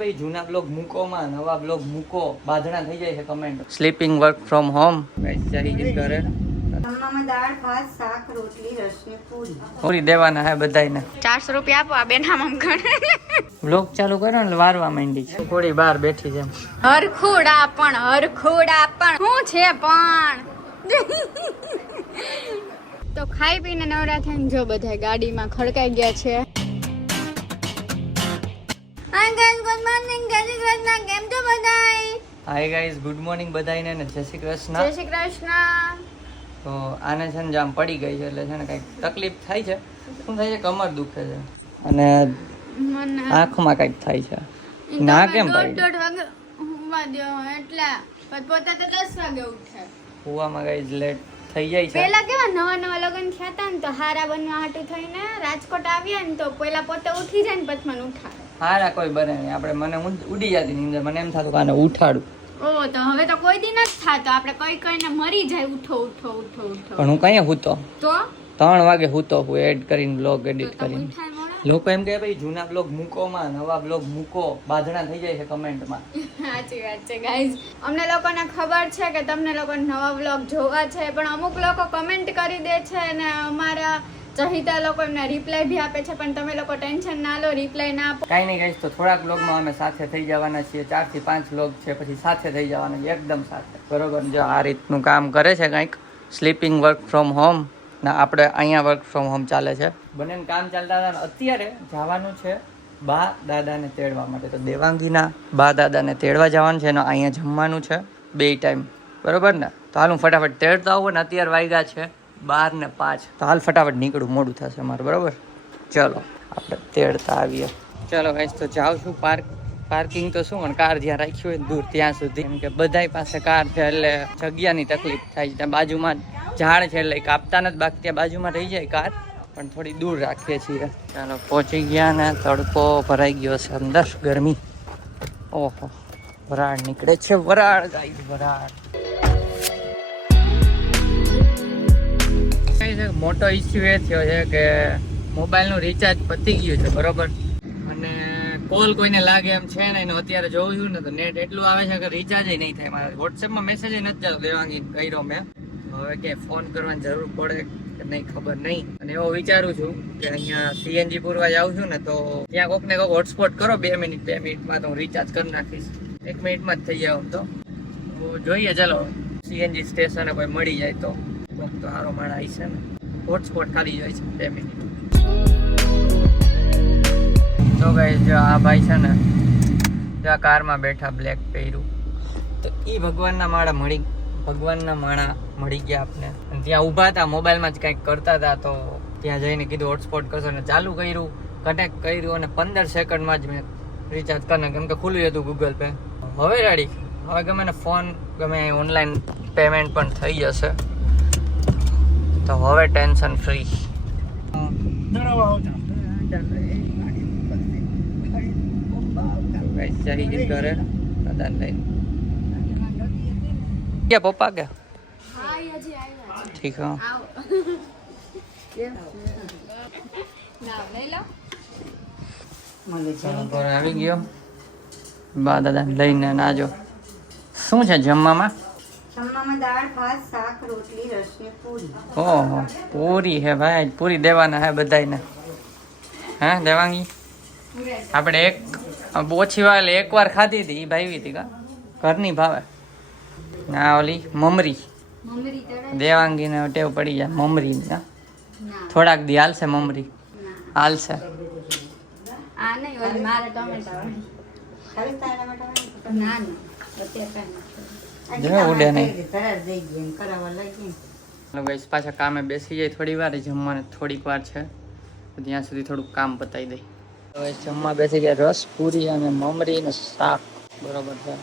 ભાઈ જૂના બ્લોગ મૂકો માં નવા બ્લોગ મૂકો બાધણા થઈ જાય છે comment sleeping work from home guys જઈ ઘરે જમવામાં દાળ ભાત શાક રોટલી રસની પૂરી દેવાના હે બધાયને 400 રૂપિયા આપો આ બેનામ ગણે બ્લોગ ચાલુ કર્યો ને વારવા માંડી છે થોડી બહાર બેઠી છે હરખુડા પણ શું છે પણ તો ખાઈ પીને નવરા થઈને જો બધા ગાડીમાં ખડકાઈ ગયા છે. ગુડ મોર્નિંગ જય શ્રી કૃષ્ણ. કેમ છો બધાય? હાય ગાઈસ ગુડ મોર્નિંગ બધાયને ને જય શ્રી કૃષ્ણ. જય શ્રી કૃષ્ણ. તો આને છે ને જામ પડી ગઈ છે એટલે છે ને કઈક તકલીફ થાય છે. શું થાય છે? કમર દુખે છે અને આંખમાં કઈક થાય છે. ના કેમ પડી? 1:30 વાગે એટલે પોતા તો 10 વાગે ઉઠે. કુવામાં ગાઈસ લેટ થઈ જાય છે. પેલા કેવા નવા લગ્ન થયા હતા ને તો હારા બનવા હાટું થઈને રાજકોટ આવ્યા ને તો પેલા પોતે ઉઠી જાય ને પછી મને ઉઠાડે. હારા કોઈ બને નહીં. આપણે મને ઉડી જતી નીંદર. મને એમ થતું કે આને ઉઠાડું. ઓ તો હવે તો કોઈ દી નથી થાતો. આપણે કઈને મરી જાય ઉઠો. પણ હું કઈ હૂતો તો 3 વાગે હૂતો હું એડ કરીને બ્લોગ એડિટ કરીને. લોકો એમ કહે ભાઈ જૂના બ્લોગ મૂકો માં નવા બ્લોગ મૂકો બાધણા થઈ જાય છે કમેન્ટમાં. સાચી વાત છે ગાઈઝ. અમને લોકોને ખબર છે કે તમને લોકોને નવા બ્લોગ જોવા છે પણ અમુક લોકો કમેન્ટ કરી દે છે અને અમારા ચહિતા લોકો એમને રિપ્લાય બી આપે છે પણ તમે લોકો ટેન્શન ના લો રિપ્લાય ના આપો. કાંઈ નહીં ગાઈસ તો થોડાક બ્લોગમાં અમે સાથે થઈ જવાના છીએ. 4 થી 5 બ્લોગ છે પછી સાથે થઈ જવાના એકદમ સાથે બરોબર. જો આ રીતનું કામ કરે છે કંઈક સ્લીપિંગ વર્ક ફ્રોમ હોમ ના આપણે અહીંયા વર્ક ફ્રોમ હોમ ચાલે છે. બંનેનું કામ ચાલતા હતા. અત્યારે જવાનું છે બા દાદાને તેડવા માટે. તો દેવાંગીના બા દાદાને તેડવા જવાનું છે અને અહીંયા જમવાનું છે 2 ટાઈમ બરોબર ને. તો હાલ હું ફટાફટ તેડતા આવું ને અત્યારે વાગ્યા છે 12:05. તો હાલ ફટાફટ નીકળું મોડું થશે મારે બરોબર. ચલો આપણે તેડતા આવીએ. ચલો ગાઈસ તો જાઉં છું પાર્કિંગ તો શું પણ કાર જ્યાં રાખી હોય દૂર ત્યાં સુધી કેમ કે બધાય પાસે કાર છે એટલે જગ્યાની તકલીફ થાય છે. ત્યાં બાજુમાં ઝાડ છે એટલે કાપતા નથી બાકી ત્યાં બાજુમાં રહી જાય કાર પણ થોડી દૂર રાખીએ છીએ. ચાલો પહોંચી ગયા ને તડકો ભરાઈ ગયો છે અંદર ગરમી. ઓહો વરાળ નીકળે છે વરાળ. મોટો ઇસ્યુ એ થયો છે કે મોબાઈલનું રિચાર્જ પતી ગયું છે બરોબર અને કોલ કોઈને લાગે એમ છે ને. અત્યારે જોઉં છું ને તો નેટ એટલું આવે છે કે રિચાર્જ નહીં થાય. મારા વોટ્સએપમાં મેસેજ નથી જતો. દેવાંગી કર્યો મેં. હવે કે ફોન કરવાની જરૂર પડે કે નહીં ખબર નહીં. અને એવો વિચારું છું કે અહીંયા સીએનજી પૂરવા જાઉં છું ને તો ત્યાં કોક ને કોક હોટસ્પોટ કરો 2 મિનિટમાં તો હું રિચાર્જ કરી નાખીશ. 1 મિનિટમાં જ થઈ જાય આમ તો જોઈએ. ચલો સીએનજી સ્ટેશને કોઈ મળી જાય તો કોક તો સારો માળ આવી છે ને. હોટસ્પોટ ખાલી જાય છે 2 મિનિટ. તો ગાઈસ જો આ ભાઈ છે ને ત્યાં કારમાં બેઠા બ્લેક પહેર્યું તો એ ભગવાનના માળા મળી ગયા આપને. અને ત્યાં ઊભા હતા મોબાઈલમાં જ કંઈક કરતા હતા તો ત્યાં જઈને કીધું હોટસ્પોટ કરશો ને ચાલુ કર્યું કનેક્ટ કર્યું અને 15 સેકન્ડમાં જ મેં રિચાર્જ કરી કેમ કે ખુલ્લું હતું ગૂગલ પે. હવે રેડી હવે ગમે ને ફોન ગમે ઓનલાઈન પેમેન્ટ પણ થઈ જશે તો હવે ટેન્શન ફ્રી. ઘરે क्या पप्पा क्या ठीक है આવી ગયો બા દાદા લઈને નાજો. શું છે જમવામાં? દાળ ભાત શાક રોટલી રસની પૂરી. ઓહો પૂરી હે ભાઈ. પૂરી દેવાના હે બધાયને. હે દેવાંગી આપણે ઓછી વાલે એકવાર ખાધી હતી. એ ભાવી હતી કા ઘરની ભાવે ના ઓલી મમરી દેવાંગીને ટેવ પડી જાય મમરી ના. થોડાક દી હાલશે મમરી હાલશે. ઉડે નહીં. પાછા કામે બેસી જાય થોડી વાર. જમવાને થોડીક વાર છે ત્યાં સુધી થોડુંક કામ પતાવી દઈ. હવે જમવા બેસી ગયા રસ પૂરી અને મમરી ને શાક બરોબર છે.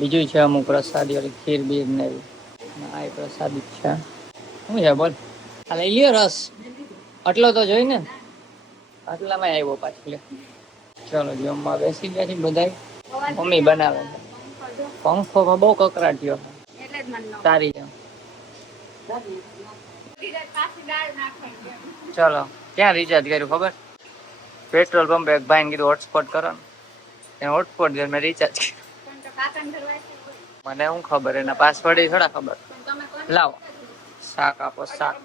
બીજું છે અમુક પ્રસાદી ઓલી ખીર બીર ને એવી. આ પ્રસાદી છે. શું છે બોલ? આ લઈ લ્યો રસ. આટલો તો જોઈ ને આટલામાં આવ્યો પાછો લે. ચલો જમવા બેસી ગયા છે બધા. મમ્મી બનાવે છે. પંખો બહુ કકરાટ્યો તારી જેમ. ચલો ક્યાં રિચાર્જ કર્યું ખબર? પેટ્રોલ પંપ એક ભાઈને કીધું હોટસ્પોટ કરો ને એને હોટસ્પોટ દે મેં રિચાર્જ પણ તો કાકાને ઘર વાઈફાઈ હોય. મને શું ખબર એના પાસવર્ડ એ થોડા ખબર પણ તમે કોને લાવો શાક આપો શાક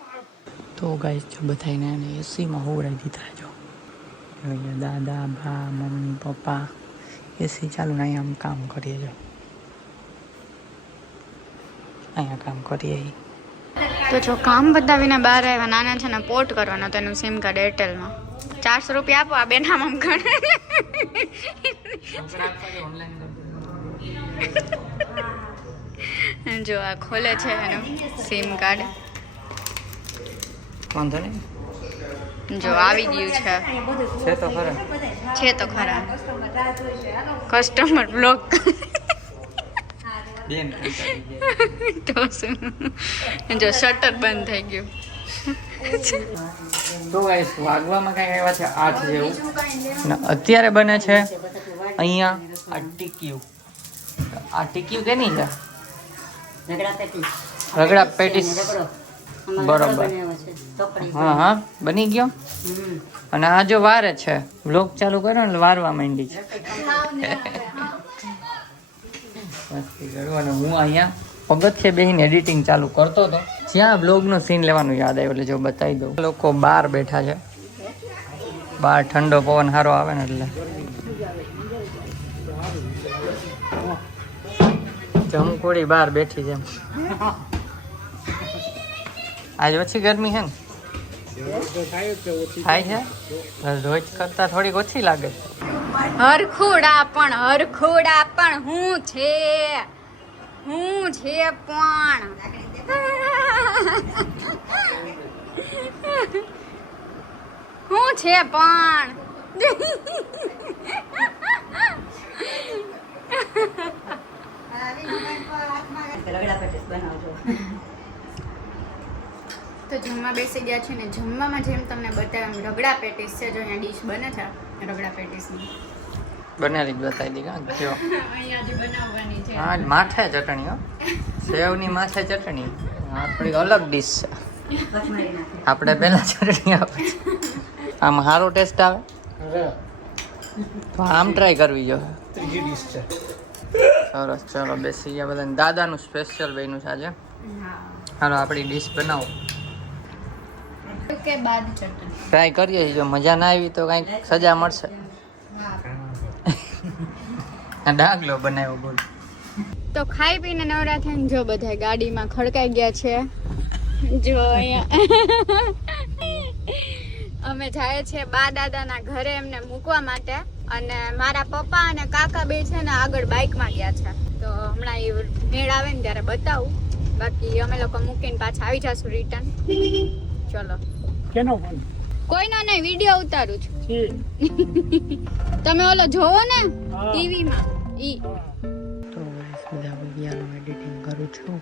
તો ગાઈસ જો બધાને એને એસીમાં હોવડાવી દીધા જો અહીંયા દાદા બા મમ્મી પપ્પા એસી ચાલુ ને અહીંયા આમ કામ કરીએ જો અહીંયા કામ કરીએ તો જો કામ બતાવીને બહાર આવ્યા નાના છે ને પોર્ટ કરવાનો તેનું સિમ કાર્ડ એરટેલમાં 400 રૂપિયા આપો આ બેન આમ ગણે જો આ ખોલે છે એનું સિમ કાર્ડ વાંધો નહીં જો આવી ગયું છે તો ખરા છે તો ખરા કસ્ટમર બ્લોક બેન તો શું જો શટર બંધ થઈ ગયું તો ગાઈસ વાગવામાં કઈ આવ્યા છે 8 જેવું ને અત્યારે બને છે અહીંયા આ ટીક્યું કેની છે રગડા પેટીસ બરોબર હા હા બની ગયો અને આ જો વારે છે બ્લોગ ચાલુ કર્યો ને વારવા માંડી છે અને હું અહીંયા પગથિયે બેસીને એડિટિંગ ચાલુ કરતો હતો જ્યાં બ્લોગનો સીન લેવાનું યાદ આવ્યું એટલે જો બતાવી દઉં લોકો બહાર બેઠા છે બહાર ઠંડો પવન સારો આવે ને એટલે જમકોડી બહાર બેઠી છે આજ ઓછી ગરમી છે ને થાય છે રોજ કરતા થોડીક ઓછી લાગે છે હરખોડા પણ હું છે પણ હું છે પણ તો જમવા બેસી ગયા છે ને જમવામાં જેમ તમને બતાવ્યું એમ રગડા પેટીસ છે જો અહીંયા ડીશ બને છે રગડા પેટીસની બનેલી જ બતાવી દી કાં જો અહીંયા જે બનાવવાની છે હા માથે ચટણી હો સેવની માથે ચટણી આ થોડીક અલગ ડીશ છે આપણે પહેલા ચટણી આપે આમ સારો ટેસ્ટ આવે તો આમ ટ્રાય કરવી જોઈએ ત્રીજી ડીશ છે સરસ ચલો બેસી ગયા બધા દાદાનું સ્પેશિયલ બન્યું છે આજે હા હાલો આપણી ડીશ બનાવો કે બાદ ચટણી ટ્રાય કરીએ છીએ જો મજા ના આવી તો કંઈક સજા મળશે આ ડાગલો બનાવ્યો બોલ તો ખાઈ પીને નવરા થઈને જો બધા ગાડીમાં ખડકાઈ ગયા છે જો અહીંયા અમે જાય છે બા દાદાના ઘરે એમને મૂકવા માટે અને મારા પપ્પા અને કાકા બે છે ને આગળ બાઇકમાં ગયા છે તો હમણાં એ મેળ આવે ને ત્યારે બતાવું બાકી અમે લોકો મૂકીને પાછા આવી જશું રિટર્ન ચલો કેનો ફોન કોઈનો નહીં વિડીયો ઉતારું છું છે તમે ઓલો જોવો ને હા. ટીવીમાં ઈ તો બધા વિડીયોનું એડિટિંગ કરું છું